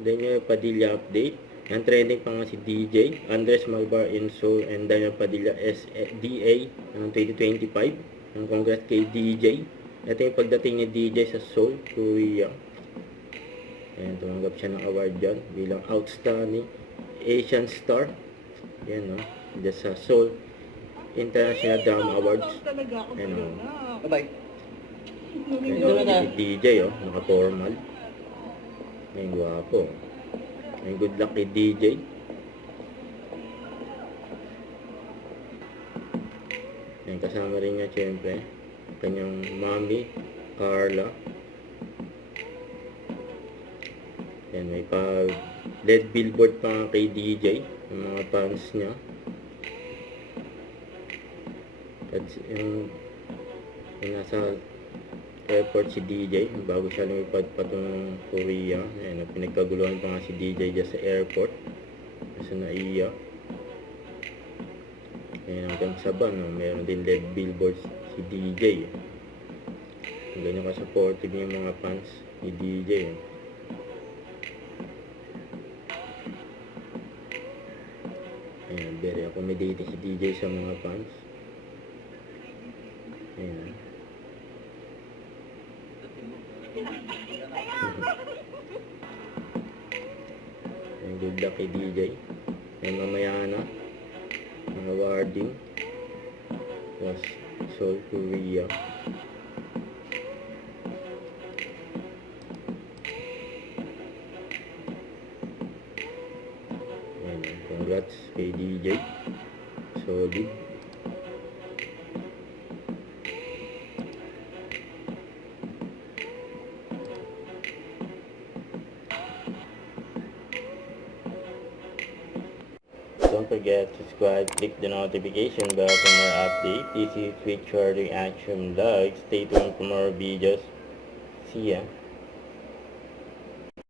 Then yung Padilla update. Ang trending pa nga si DJ, Andres Malvar in Seoul, and Daniel Padilla SDA ng 2025. Ang congrats kay DJ. Ito yung pagdating ni DJ sa Seoul, Korea. Ayan, tumanggap siya ng award dyan bilang Outstanding Asian Star. Yan, no? Dyan sa Seoul International Drama Awards. Ayan, no? Bye-bye. Ayan, si DJ, oh, naka-formal. Ayan, guwapo. Ayan, good luck kay DJ. Ayan, kasama rin niya, syempre, kanyang mami, Carla. Ayan, may LED billboard pa kay DJ, yung mga fans niya. At yung nasa airport si DJ, bago siya lumipad patungong Korea. Ayan, pinagkaguluhan pa nga si DJ dyan sa airport. Nasa naiya. Ayan, hanggang sa van, no? Meron din LED billboard si DJ. Ganyan ka-supportive yung mga fans ni DJ. Ayan, very accommodating si DJ sa mga fans. Ayan. Ayan, good luck kay DJ. Ayan, mamaya na ang awarding was Seoul, Korea. Ayan, congrats kay DJ. Solid. Don't forget to subscribe, click the notification bell for more updates. This is Quick Short Reaction Vlog. Stay tuned for more videos. See ya.